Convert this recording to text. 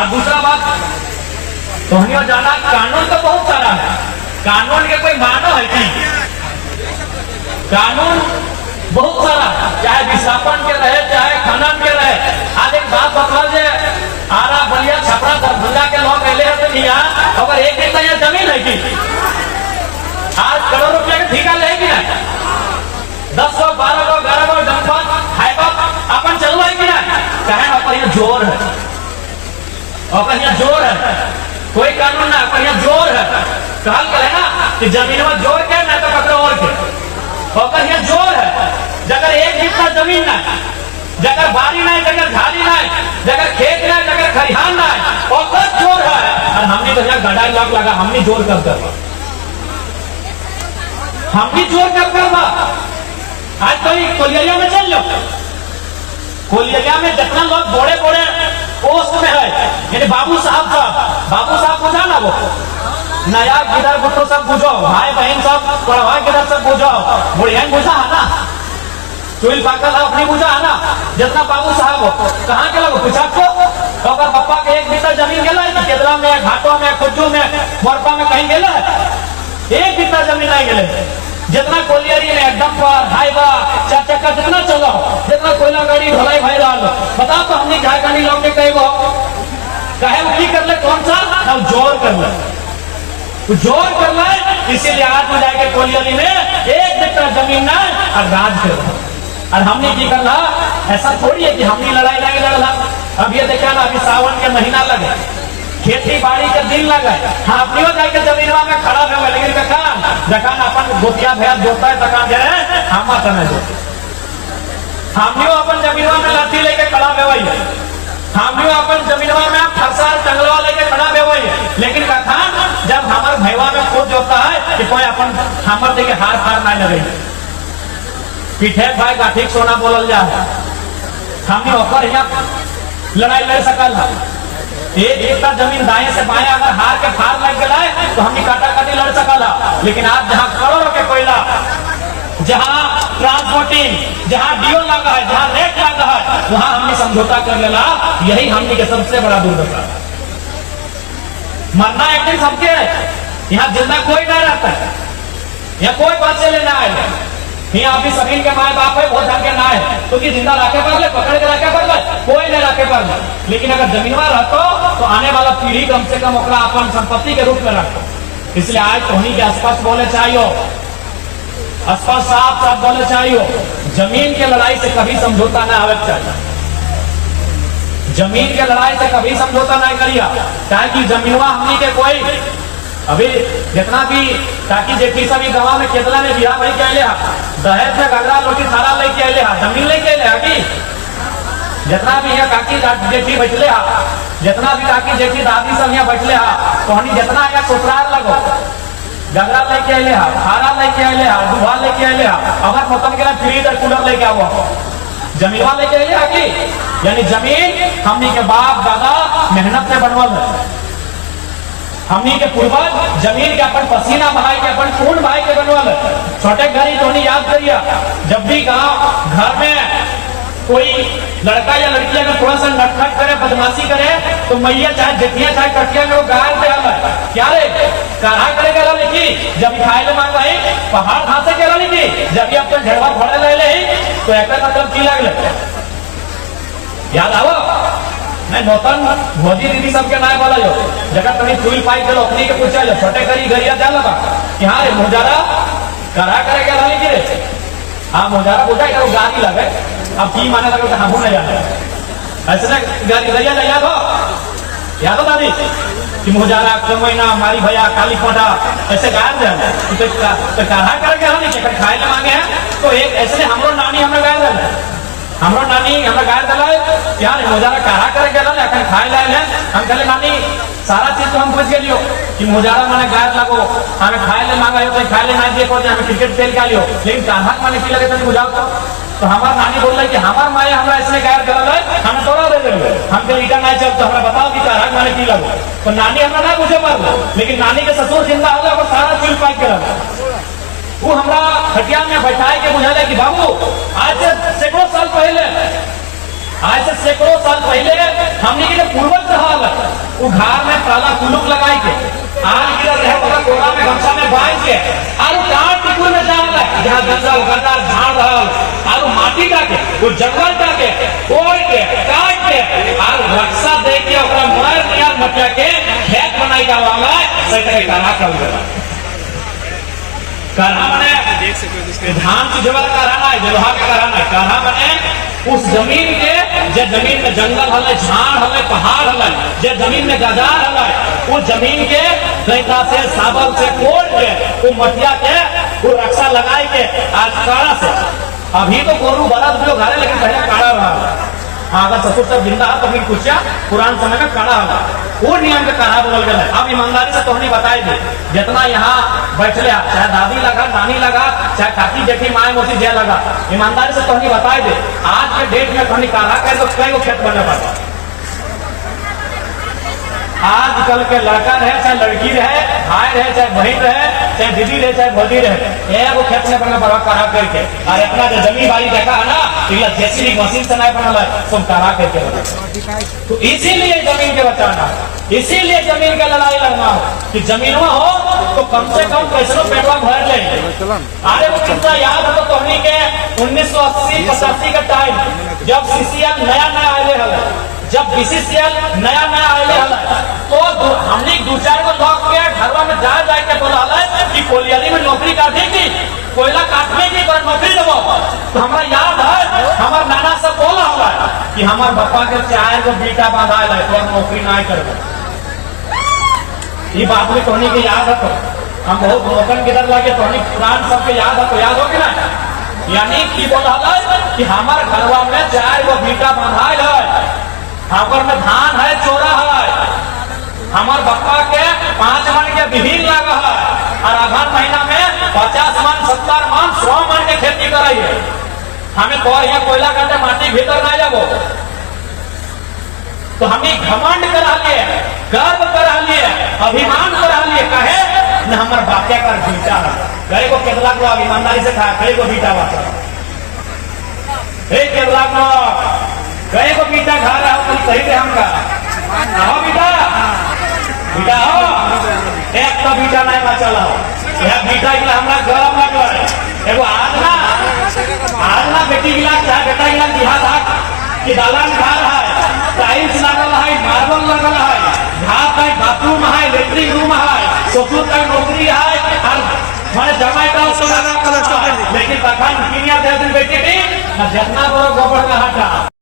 और दूसरा बात तोहनियों जाना कानून तो बहुत सारा है, कानून के कोई मानो है कि कानून बहुत सारा, चाहे विस्थापन के रहे चाहे खनन के रहे। आज एक बात बता जे आरा बलिया छपरा दरभंगा के लोग अले हैं तो यहाँ अगर एक दिन यहाँ जमीन है कि आज करोड़ रुपया के ठेका ले कि ना 10 लोग 12 लोग 11 लोग जनपद हाईबाग अपन चलवा है कि ना कहे अपन यहाँ जोर है, अपन यहाँ जोर है, कोई कानून ना, अपन यहाँ जोर है। कहल करे ना कि जमीन में जोर के ना तो ककरो और के, अपन यहाँ जोर है। जगह एक हिस्सा जमीन ना, जगह बारी ना, जगह झाड़ी ना, जगह खेत ना, जगह खरिहान ना, और जोर है। और हमने तो यहाँ गढ़ाई लाख लगा, हमने जोर कर हमने जोर कर आज तो कोलिया में चल लो, कोलिया में जितना लोग बड़े बड़े पोस्ट में है, यानी बाबू साहब बुझा ना, वो नया गिदर बुट्टो सब बुझो, भाई बहन सब पढ़वा गिदर सब बुझो, बुढ़िया बुझा है ना, चुल पाकल अपनी बुझा है ना। जितना बाबू साहब हो कहाँ के लोग पूछा को अगर पप्पा के एक बीता जमीन गेला है, केदरा में, घाटों में, खुज्जू में, मोरपा में कहीं गेला है, एक बीता जमीन नहीं गेले। जितना कोलियरी में एकदम पर हाईवा 4 चक्का जितना चलो, जितना कोयला गाड़ी ढोलाई भाई डाल, बताओ तो हमने क्या गाड़ी लोग के कहे वो कहे की कर ले, कौन सा हम जोर कर ले, जोर कर ले। इसीलिए आज में जाके कोलियरी में एक बीता जमीन ना और राज कर, और हमने की करना ऐसा थोड़ी है कि हमने लड़ाई नहीं लड़ला। अब ये देखा ना, अभी सावन के महीना लगे, खेती बाड़ी के दिन लगे, हाँ अपनी जाके जमीनवा में खड़ा रहे, लेकिन जखान अपन गोतिया भैया जोता है तकान दे रहे हम हमने अपन जमीनवा में लाठी लेके खड़ा हुई है, हमने अपन जमीनवा में फरसा जंगलवा लेके खड़ा हुई है, लेकिन कखान जब हमारे भैया में खुद जोता है कि कोई अपन हमर देखे हार ना लगे, पीठे भाई गाठी सोना बोलल जा, हमने ओकर यहाँ लड़ाई लड़ सकल है। एक एकड़ जमीन दाएं से बाएं अगर हार के फार लग गया तो हमने काटा काटी लड़ सकला, लेकिन आज जहाँ करोड़ों के कोयला, जहाँ ट्रांसपोर्टिंग, जहाँ डीओ लगा है, जहाँ रेट लगा है, वहां हमने समझौता कर लेला। यही हमने के सबसे बड़ा दुर्दशा। मरना एक दिन सबके है, यहाँ जिंदा कोई नहीं रहता है, यहाँ कोई बात से लेना है, यहाँ अभी सभी के माए बाप है, बहुत ढंग के ना है, क्योंकि जिंदा रखे पर ले, पकड़ के रखे पर ले, कोई नहीं रखे पर ले। लेकिन अगर जमीनवा रहतो तो आने वाला पीढ़ी कम से कम ओकरा अपन संपत्ति के रूप में रखो। इसलिए आज तोहनी के आसपास बोले चाहिए, आसपास साफ साफ बोले चाहिए, जमीन के लड़ाई से कभी समझौता ना आवे चाहिए, जमीन के लड़ाई से कभी समझौता नहीं करिया। ताकि जमीनवा हमनी के कोई अभी जितना भी ताकि जेठी सभी गाँव में केतला में बिहार भाई कहले दहेज में गगरा लोटी सारा लेके आए, जमीन लेके आए कि जितना भी यहाँ काकी जेठी बैठले जितना भी काकी जेठी दादी सब यहाँ बैठले तो हनी जितना यहाँ ससुराल लगो गगरा लेके आए, खारा लेके आए, दुहा लेके आए, अगर मौसम के फ्रीज और कूलर लेके आओ, जमीनवा लेके आए कि यानी जमीन हमनी के बाप दादा मेहनत से बनवल है, हमनी के पूर्वज जमीन के अपन पसीना बहाई के, अपन खून बहाई के बनवल। छोटे घरी तो याद करिए, जब भी गांव घर में कोई लड़का या लड़की अगर थोड़ा सा नटखट करे, बदमाशी करे, तो मैया चाहे जेठिया चाहे कटिया में वो गाय पे आला क्या रे काढ़ा करे गला लिखी, जब खाए ले मांग रही पहाड़ घासे के लिखी, जब अपन झड़वा घोड़े ले ले तो एक मतलब की लगले याद आवो नहीं। नौतन भोजी दीदी सबके नाय वाला जो जगह तनी फूल पाई चलो अपनी के पूछा जो छोटे करी गरिया जा लगा कि हाँ रे मोजारा करा करे क्या लाली गिरे, हाँ मोजारा पूछा करो गाड़ी लगे, अब की माने लगे हम नहीं जाने ऐसे गाड़ी गरिया जा याद हो दादी कि मोजारा कमैना हमारी भैया काली फोटा ऐसे गाय जाए तो काढ़ा करके हम नहीं खाए ले मांगे हैं। तो एक ऐसे हमरो नानी हमें गाय दे, हमरो नानी हमें गाय दिलाए यार मोजारा काढ़ा करे गेल अखन खाए लाए हम कहले नानी सारा चीज तो हम पूछ गेलियो कि मोजारा माने गाय लगो हमें खाए ले मांगा तो खाए ले नहीं देखो हमें क्रिकेट खेल के लियो, लेकिन काढ़ा माने की लगे तो बुझाओ तो हमार नानी बोल रही कि हमार माए हमरा इसने गाय दिला हम तोड़ा दे देंगे, हम कल ईटा नहीं चल तो हमरा बताओ कि काढ़ा माने की लगो, तो नानी हमरा ना पूछे पर, लेकिन नानी के ससुर जिंदा हो और सारा चीज पाई के वो हमरा खटिया में बैठाए के बुझा कि बाबू आज से सैकड़ों साल पहले हमने के पूर्वज रहा कुलुक लगाई के आल गिरा रहे ओकरा कोरा में गमछा में बांध के आरो काट टुकुर में जाला जहां जंगल गंदार झाड़ रहल आरो माटी डाके वो जंगल डाके कोड़ के काट के आरो रक्षा दे के ओकरा मार नियर मटिया के खेत बनाई का वाला सही काढ़ा कर देला काढ़ा माने धान की जबर काढ़ा है लोहा के काढ़ा है काढ़ा माने उस जमीन के जे जमीन में जंगल हले झाड़ हले पहाड़ हले जे जमीन में गजार हले वो जमीन के गैता से साबल से कोड़ के वो मटिया के वो रक्षा लगाई के आज काढ़ा से अभी तो गोरू बरद भी घरे लेकिन पहले काढ़ा रहा अगर ससुर सब जिंदा है तो फिर कुछ पुरान समय में काढ़ा होगा वो नियम के काढ़ा बोल गया है। अब ईमानदारी से तोहनी बताई दे जितना यहाँ बैठले चाहे दादी लगा नानी लगा चाहे काकी जेठी माए मोसी जे लगा ईमानदारी से तोहनी बताई दे आज के डेट में तोहनी काढ़ा कर तो कई को खेत बने पड़ता आजकल के लड़का रहे चाहे लड़की रहे भाई रहे चाहे बहन रहे चाहे दीदी रहे चाहे भौजी रहे एगो खेत में बना बड़ा काढ़ा करके और इतना जो जमीन बाड़ी देखा है ना तो जेसीबी मशीन से नहीं बना तुम काढ़ा करके बना तो इसीलिए जमीन के बचाना इसीलिए जमीन का लड़ाई लड़ना हो कि जमीनवा हो तो कम से कम पैसों पेटवा भर ले अरे वो कितना याद हो तो तोहनी के 1980-85 का टाइम जब सीसीएल नया नया आए जब बीसीसीएल नया नया आए तो हमने दो चार को लोग के घरवा में जा के बोला कि कोलियारी में नौकरी कर देगी कोयला काटने की पर नौकरी देवो तो हमारा याद है हमारे नाना से बोला हुआ कि हमारे बापा के 4 को बेटा बांधा है तो नौकरी नहीं करबो ये बात में तोहनी के याद है तो हम बहुत मौकन के डर लगे तोहनी पुरान सबके याद है तो याद हो कि ना यानी की बोला कि हमारे घरवा में 4 को बेटा बांधा है हापर में धान है चोरा है हमार बप्पा के 5 मन के विहीन लगा है और अगहन महीना में 50 मन 70 मन 100 मन के खेती कराई है हमें तो यहाँ कोयला काटे माटी भीतर ना जाबो तो हमें घमंड करा लिए गर्व करा लिए अभिमान करा लिए कहे न हमारे बाप्या का बेटा है गए को केतला को ईमानदारी से खाया गए को बेटा बात केतला को गए को बेटा खा रहा हो सही थे हमका आओ बेटा बेटा हो एक तो बेटा नहीं बचल हो यह बेटा गिला हमरा गरम लगल एगो आज ना बेटी गिला चाहे बेटा गिला बिहार हाथ कि दालान घर है टाइल्स लगल है मार्बल लगल है घाट है बाथरूम है लेट्रिन रूम है ससुर का नौकरी है और माने जमाई का लेकिन तखन किनिया दे दिन बेटी जितना बड़ो गोबर का हटा